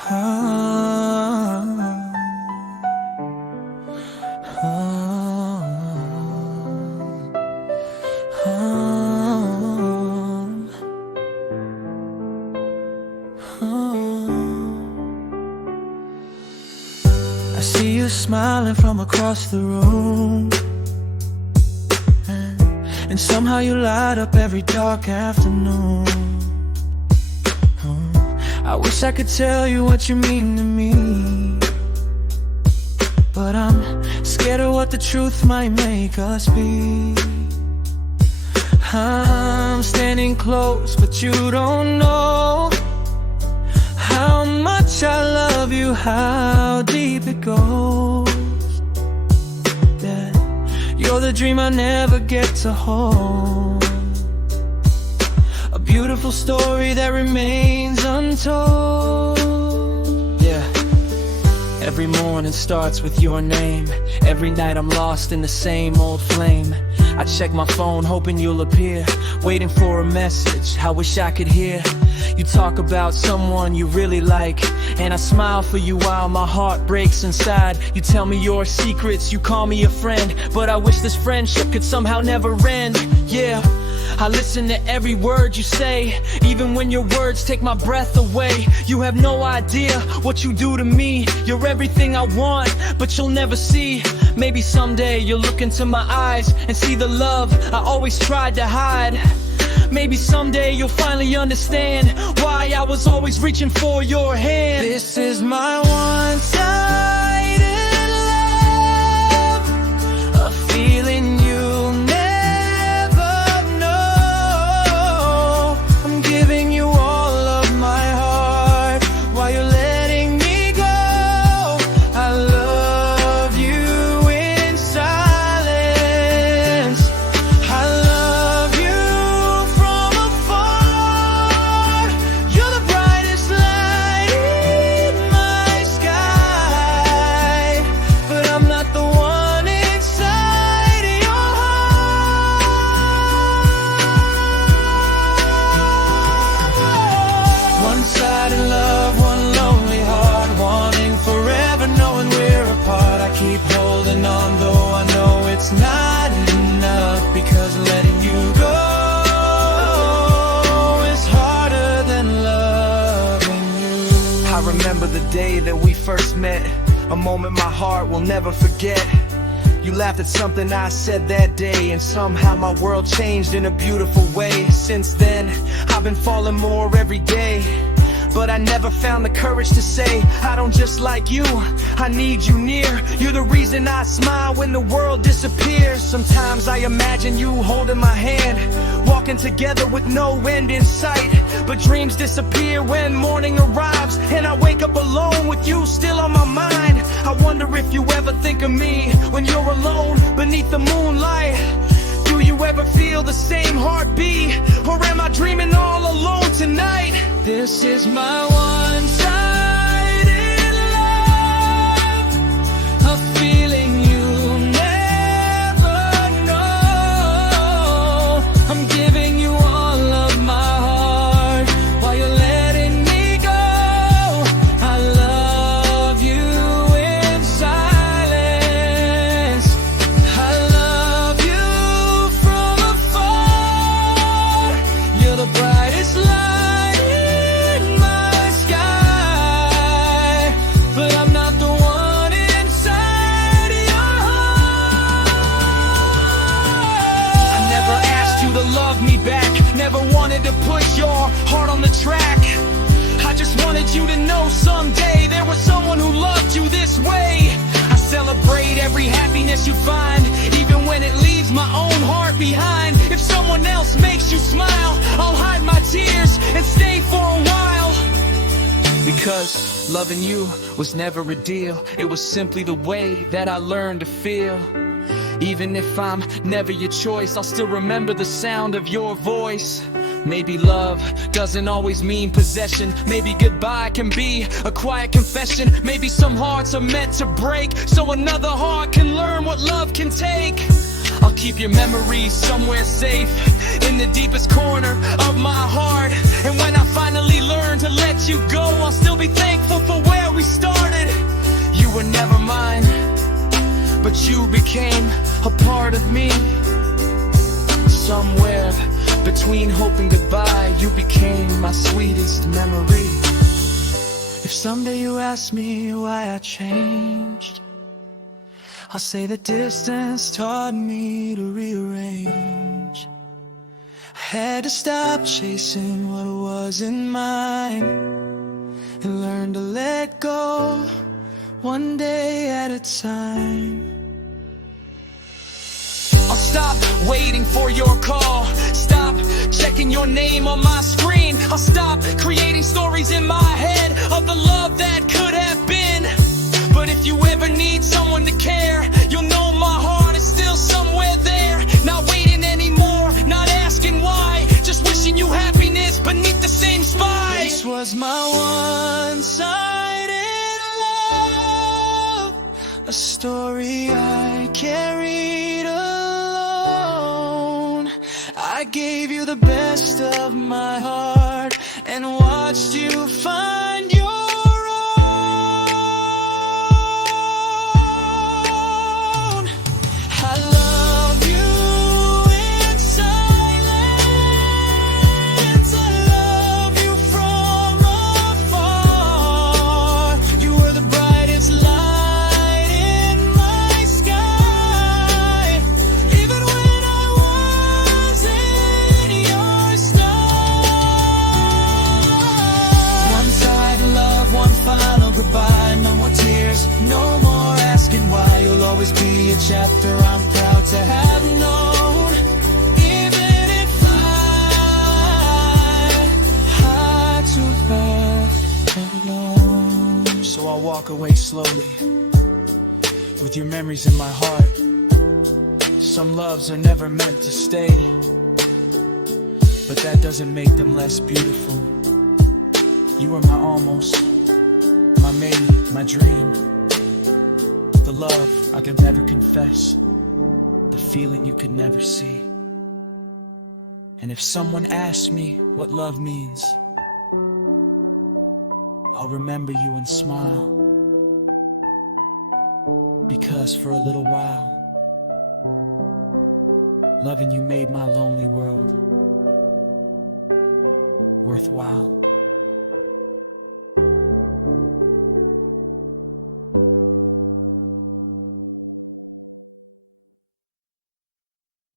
I see you smiling from across the room, and somehow you light up every dark afternoon. I wish I could tell you what you mean to me, but I'm scared of what the truth might make us be. I'm standing close, but you don't know how much I love you, how deep it goes. Yeah, you're the dream I never get to hold, a beautiful story that remains untold. Yeah, every morning starts with your name. Every night I'm lost in the same old flame. I check my phone hoping you'll appear, waiting for a message I wish I could hear. You talk about someone you really like, and I smile for you while my heart breaks inside. You tell me your secrets, you call me a friend, but I wish this friendship could somehow never end. Yeah, I listen to every word you say, even when your words take my breath away. You have no idea what you do to me. You're everything I want, but you'll never see. Maybe someday you'll look into my eyes and see the love I always tried to hide. Maybe someday you'll finally understand why I was always reaching for your hand. This is my one-sided love, a feeling you'll never know. I'm giving you all of my heart while you're letting me go. I love you in silence. I love you from afar. You're the brightest light in my sky, but I'm not the one inside your heart. One-sided love, one lonely heart, wanting forever, knowing we're apart. I keep holding on, though I know it's not enough, because letting you go is harder than loving you. I remember the day that we first met, a moment my heart will never forget. You laughed at something I said that day, and somehow my world changed in a beautiful way. Since then, I've been falling more every day, but I never found the courage to say I don't just like you, I need you near. You're the reason I smile when the world disappears. Sometimes I imagine you holding my hand, walking together with no end in sight. But dreams disappear when morning arrives, and I wake up alone with you still on my mind. I wonder if you ever think of me when you're alone beneath the moonlight. Do you ever feel the same heartbeat, or am I dreaming all alone tonight? This is my one-sided love, a feeling you never know. I'm giving you all of my heart while you're letting me go. I love you in silence. I love you from afar. You're the brightest light in my sky, but I'm not the one inside your heart. I never asked you to love me back, never wanted to put your heart on the track. I just wanted you to know someday there was someone who loved you this way. I celebrate every happiness you find, even when it leaves my own heart behind. If someone else makes you smile, I'll hide my tears and stay for a while. Because loving you was never a deal, it was simply the way that I learned to feel. Even if I'm never your choice, I'll still remember the sound of your voice. Maybe love doesn't always mean possession. Maybe goodbye can be a quiet confession. Maybe some hearts are meant to break, so another heart can learn what love can take. I'll keep your memories somewhere safe, in the deepest corner of my heart. And when I finally learn to let you go, I'll still be thankful for You became a part of me. Somewhere between hope and goodbye, you became my sweetest memory. If someday you ask me why I changed, I'll say the distance taught me to rearrange. I had to stop chasing what wasn't mine and learn to let go, one day at a time. I'll stop waiting for your call, stop checking your name on my screen. I'll stop creating stories in my head of the love that could have been. But if you ever need someone to care, you'll know my heart is still somewhere there. Not waiting anymore, not asking why, just wishing you happiness beneath the same spy. This was my one-sided love, a story I carried alone. I gave you the best of my heart and watched you find your own. I love you in silence, I love you from afar. You were the brightest light in my sky, even when I wasn't your star. One-sided love, one final goodbye. No more tears, no more asking why. You'll always be a chapter I'm proud to have known, even if I had to pass alone. So I'll walk away slowly with your memories in my heart. Some loves are never meant to stay, but that doesn't make them less beautiful. You are my almost, my maybe, my dream, the love I could never confess, the feeling you could never see. And if someone asks me what love means, I'll remember you and smile, because for a little while, loving you made my lonely world worthwhile.